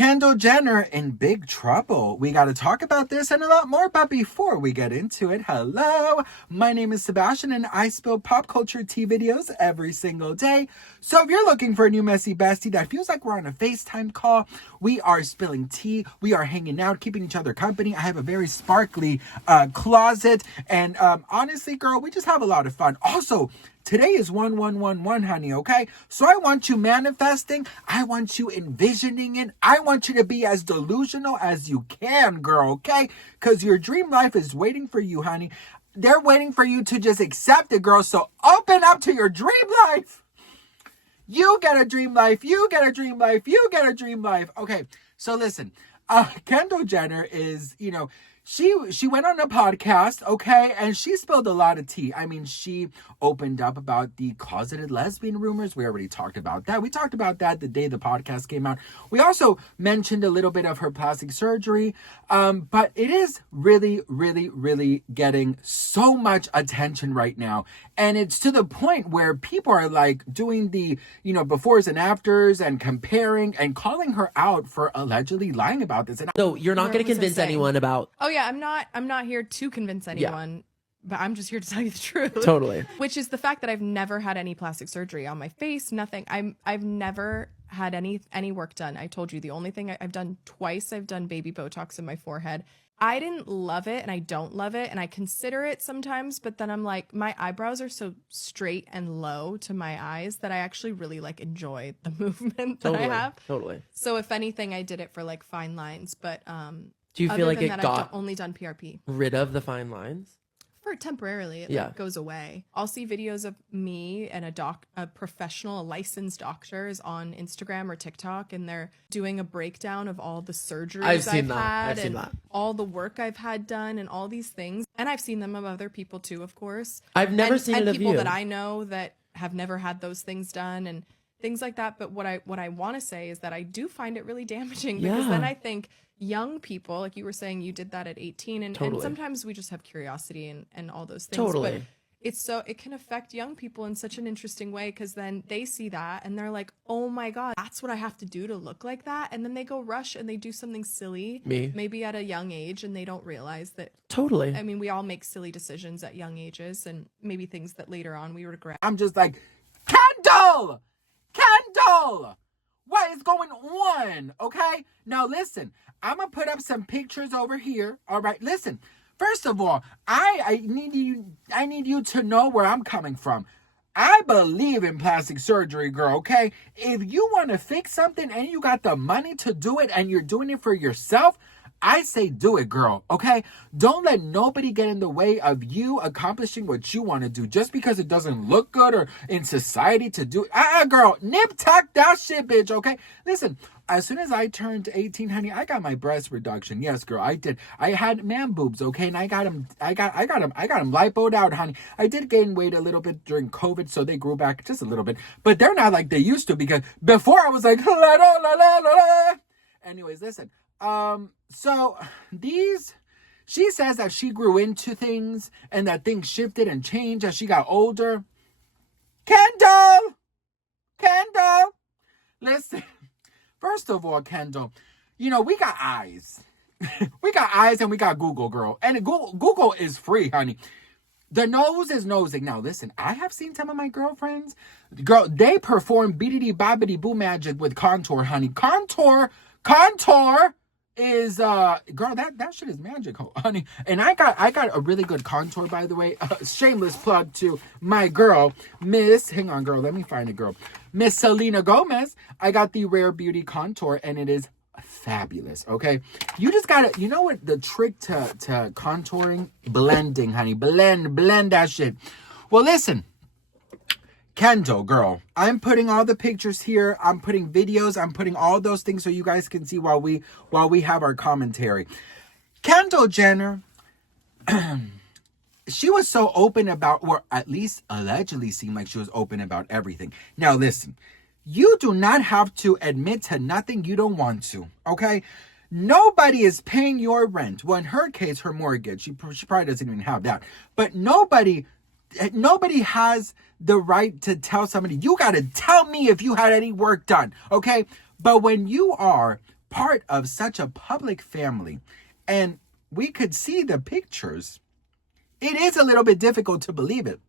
Kendall Jenner in big trouble. We got to talk about this and a lot more, but before we get into it, hello, my name is Sebastian and I spill pop culture tea videos every single day. So if you're looking for a new messy bestie that feels like we're on a FaceTime call, we are spilling tea, we are hanging out, keeping each other company. I have a very sparkly closet, and honestly, girl, we just have a lot of fun. Also, today is 1111, honey, okay? So I want you manifesting. I want you envisioning it. I want you to be as delusional as you can, girl, okay? Because your dream life is waiting for you, honey. They're waiting for you to just accept it, girl. So open up to your dream life. You get a dream life. You get a dream life. You get a dream life. Okay, so listen. Kendall Jenner is, she went on a podcast, okay, and she spilled a lot of tea. I mean, she opened up about the closeted lesbian rumors. We already talked about that. We talked about that the day the podcast came out. We also mentioned a little bit of her plastic surgery, but it is really, really, really getting so much attention right now. And it's to the point where people are like doing the, befores and afters and comparing and calling her out for allegedly lying about this. And so you're not going to convince anyone about... Oh yeah, I'm not here to convince anyone, but I'm just here to tell you the truth. Totally. Which is the fact that I've never had any plastic surgery on my face, nothing. I've never had any work done. I told you the only thing I've done twice, I've done baby Botox in my forehead. I didn't love it and I don't love it and I consider it sometimes, but then I'm like, my eyebrows are so straight and low to my eyes that I actually really enjoy the movement that I have. Totally. So if anything, I did it for fine lines, but do you feel like it I've only done PRP. Rid of the fine lines? For temporarily, it goes away. I'll see videos of me and a professional, a licensed doctor is on Instagram or TikTok, and they're doing a breakdown of all the surgeries I've had and all the work I've had done and all these things. And I've seen them of other people too, of course. I've never seen it of people you. that I know that have never had those things done and things like that. But what I want to say is that I do find it really damaging because then I think young people, like you were saying, you did that at 18 and sometimes we just have curiosity and all those things. But it can affect young people in such an interesting way because then they see that and they're like, oh my God, that's what I have to do to look like that. And then they go rush and they do something silly, maybe at a young age, and they don't realize that. Totally. I mean, we all make silly decisions at young ages and maybe things that later on we regret. I'm just like, Kendall! What is going on? Okay? Now listen, I'm going to put up some pictures over here. All right? Listen, first of all, I need you to know where I'm coming from. I believe in plastic surgery, girl, okay? If you want to fix something and you got the money to do it and you're doing it for yourself, I say do it, girl, okay? Don't let nobody get in the way of you accomplishing what you want to do just because it doesn't look good or in society to do it. Girl, nip tuck that shit, bitch, okay? Listen, as soon as I turned 18, honey, I got my breast reduction. Yes, girl, I did. I had man boobs, okay? And I got them lipoed out, honey. I did gain weight a little bit during COVID, so they grew back just a little bit. But they're not like they used to because before I was like, la, la, la, la, la, la. Anyways, listen. So she says that she grew into things and that things shifted and changed as she got older. Kendall, listen, first of all, Kendall, we got eyes. We got eyes and we got Google, girl. And Google is free, honey. The nose is nosing. Now, listen, I have seen some of my girlfriends. Girl, they perform beadity bobbity boo magic with contour, honey. Contour is girl, that shit is magical, honey. And I got a really good contour, by the way. Shameless plug to my girl, Miss Selena Gomez. I got the Rare Beauty contour and it is fabulous, okay? You just gotta, you know what the trick to contouring? Blending, honey. Blend that shit. Well, listen, Kendall, girl, I'm putting all the pictures here. I'm putting videos. I'm putting all those things so you guys can see while we have our commentary. Kendall Jenner, she was so open about, or at least allegedly seemed like she was open about everything. Now, listen, you do not have to admit to nothing you don't want to, okay? Nobody is paying your rent. Well, in her case, her mortgage. She probably doesn't even have that. But nobody has the right to tell somebody, you got to tell me if you had any work done, okay? But when you are part of such a public family and we could see the pictures, it is a little bit difficult to believe it.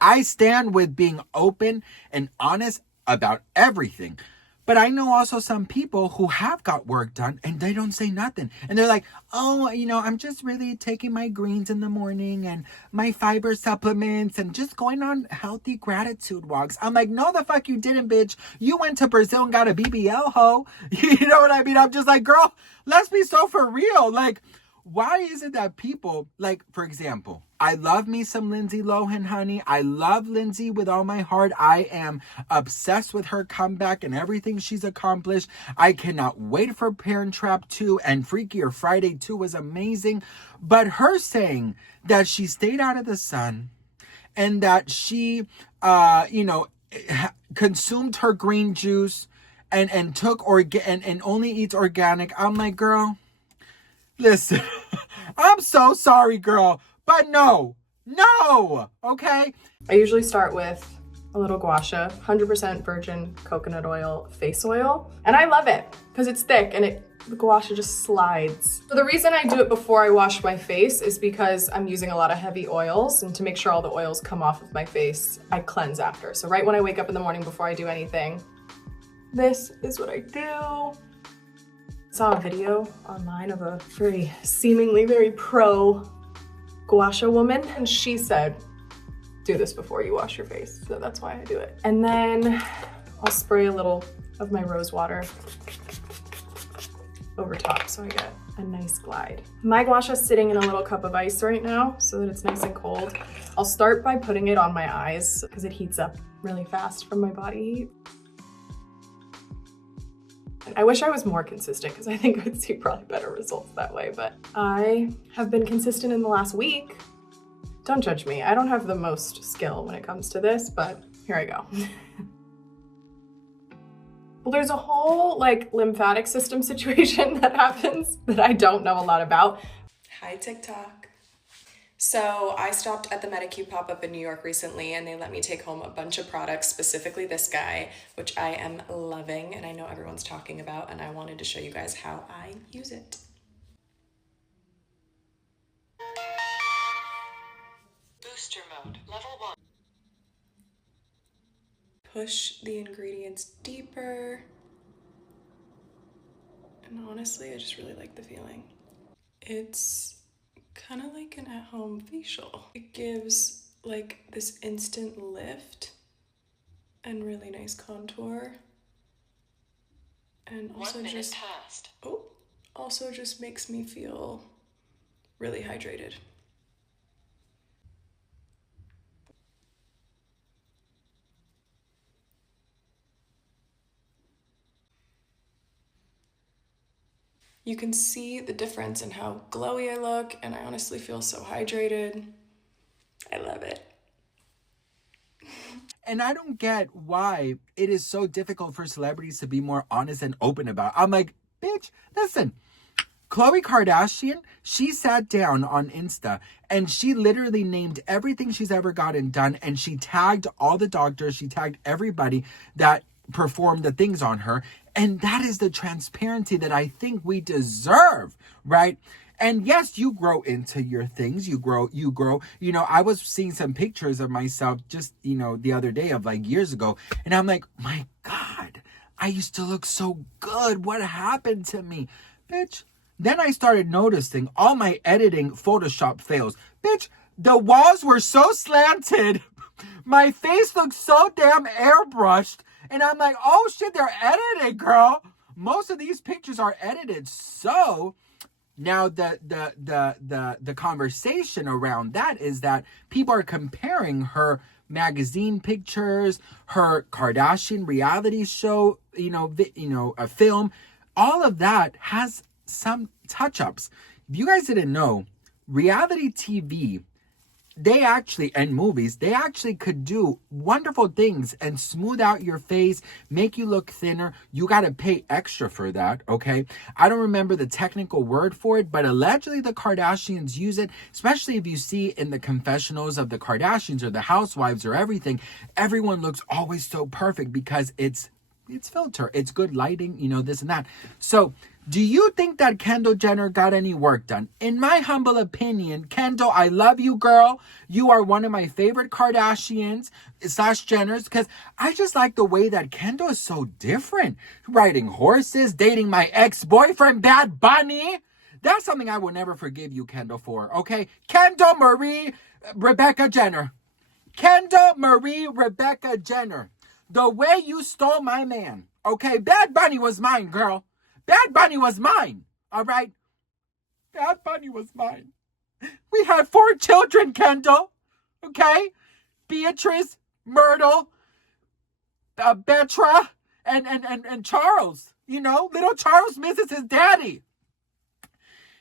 I stand with being open and honest about everything. But I know also some people who have got work done and they don't say nothing. And they're like, oh, I'm just really taking my greens in the morning and my fiber supplements and just going on healthy gratitude walks. I'm like, no, the fuck you didn't, bitch. You went to Brazil and got a BBL, hoe. You know what I mean? I'm just like, girl, let's be so for real. Like, why is it that people, like, for example, I love me some Lindsay Lohan, honey. I love Lindsay with all my heart. I am obsessed with her comeback and everything she's accomplished. I cannot wait for Parent Trap 2, and Freakier Friday 2 was amazing. But her saying that she stayed out of the sun and that she, consumed her green juice and took and only eats organic. I'm like, girl, listen, I'm so sorry, girl, but no, okay? I usually start with a little gua sha, 100% virgin coconut oil face oil, and I love it because it's thick and the gua sha just slides. So the reason I do it before I wash my face is because I'm using a lot of heavy oils, and to make sure all the oils come off of my face, I cleanse after. So right when I wake up in the morning before I do anything, this is what I do. Saw a video online of a seemingly very pro gua sha woman, and she said, do this before you wash your face. So that's why I do it. And then I'll spray a little of my rose water over top so I get a nice glide. My gua sha is sitting in a little cup of ice right now so that it's nice and cold. I'll start by putting it on my eyes because it heats up really fast from my body heat. I wish I was more consistent because I think I would see probably better results that way, but I have been consistent in the last week. Don't judge me. I don't have the most skill when it comes to this, but here I go. Well, there's a whole lymphatic system situation that happens that I don't know a lot about. Hi, TikTok. So I stopped at the Medicube pop-up in New York recently, and they let me take home a bunch of products, specifically this guy, which I am loving and I know everyone's talking about, and I wanted to show you guys how I use it. Booster mode, level 1. Push the ingredients deeper. And honestly, I just really like the feeling. It's kind of like an at-home facial. It gives this instant lift and really nice contour. And also just makes me feel really hydrated. You can see the difference in how glowy I look, and I honestly feel so hydrated. I love it. And I don't get why it is so difficult for celebrities to be more honest and open about it. I'm like, bitch, listen. Khloe Kardashian, she sat down on Insta and she literally named everything she's ever gotten done, and she tagged all the doctors, she tagged everybody that performed the things on her. And that is the transparency that I think we deserve, right? And yes, you grow into your things. You grow. I was seeing some pictures of myself just, the other day of years ago. And I'm like, my God, I used to look so good. What happened to me? Bitch. Then I started noticing all my editing Photoshop fails. Bitch, the walls were so slanted. My face looked so damn airbrushed. And I'm like, oh shit, they're edited, girl. Most of these pictures are edited. So now the conversation around that is that people are comparing her magazine pictures, her Kardashian reality show, a film. All of that has some touch-ups. If you guys didn't know, reality TV, and movies, they actually could do wonderful things and smooth out your face, make you look thinner. You got to pay extra for that, okay? I don't remember the technical word for it, but allegedly the Kardashians use it, especially if you see in the confessionals of the Kardashians or the housewives or everything, everyone looks always so perfect because it's it's filter. It's good lighting, you know, this and that. So do you think that Kendall Jenner got any work done? In my humble opinion, Kendall, I love you, girl. You are one of my favorite Kardashians / Jenners, because I just like the way that Kendall is so different. Riding horses, dating my ex-boyfriend, Bad Bunny. That's something I will never forgive you, Kendall, for, okay? Kendall Marie Rebecca Jenner. Kendall Marie Rebecca Jenner. The way you stole my man, okay? Bad Bunny was mine, girl. Bad Bunny was mine, all right? Bad Bunny was mine. We had 4 children, Kendall, okay? Beatrice, Myrtle, Betra, and Charles. You know, little Charles misses his daddy.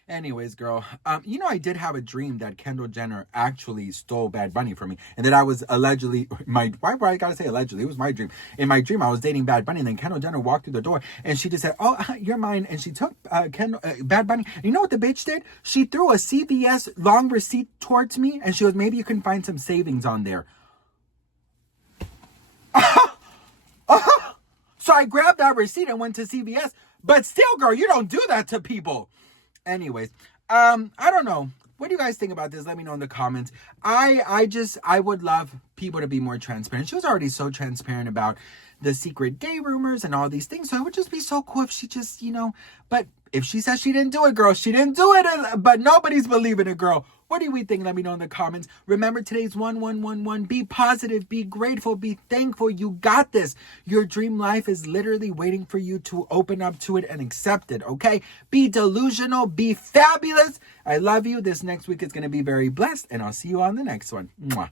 Anyways, girl, you know, I did have a dream that Kendall Jenner actually stole Bad Bunny from me, and that I was allegedly why I gotta say allegedly? It was my dream. In my dream, I was dating Bad Bunny, and then Kendall Jenner walked through the door, and she just said, "Oh, you're mine," and she took Bad Bunny. And you know what the bitch did? She threw a CVS long receipt towards me, and she goes, "Maybe you can find some savings on there." So I grabbed that receipt and went to CVS. But still, girl, you don't do that to people. Anyways, I don't know. What do you guys think about this? Let me know in the comments. I would love people to be more transparent. She was already so transparent about the secret gay rumors and all these things. So it would just be so cool if she just, you know, but if she says she didn't do it, girl, she didn't do it. But nobody's believing it, girl. What do we think? Let me know in the comments. Remember, today's 1111. Be positive, be grateful, be thankful. You got this. Your dream life is literally waiting for you to open up to it and accept it, okay? Be delusional, be fabulous. I love you. This next week is going to be very blessed, and I'll see you on the next one. Mwah.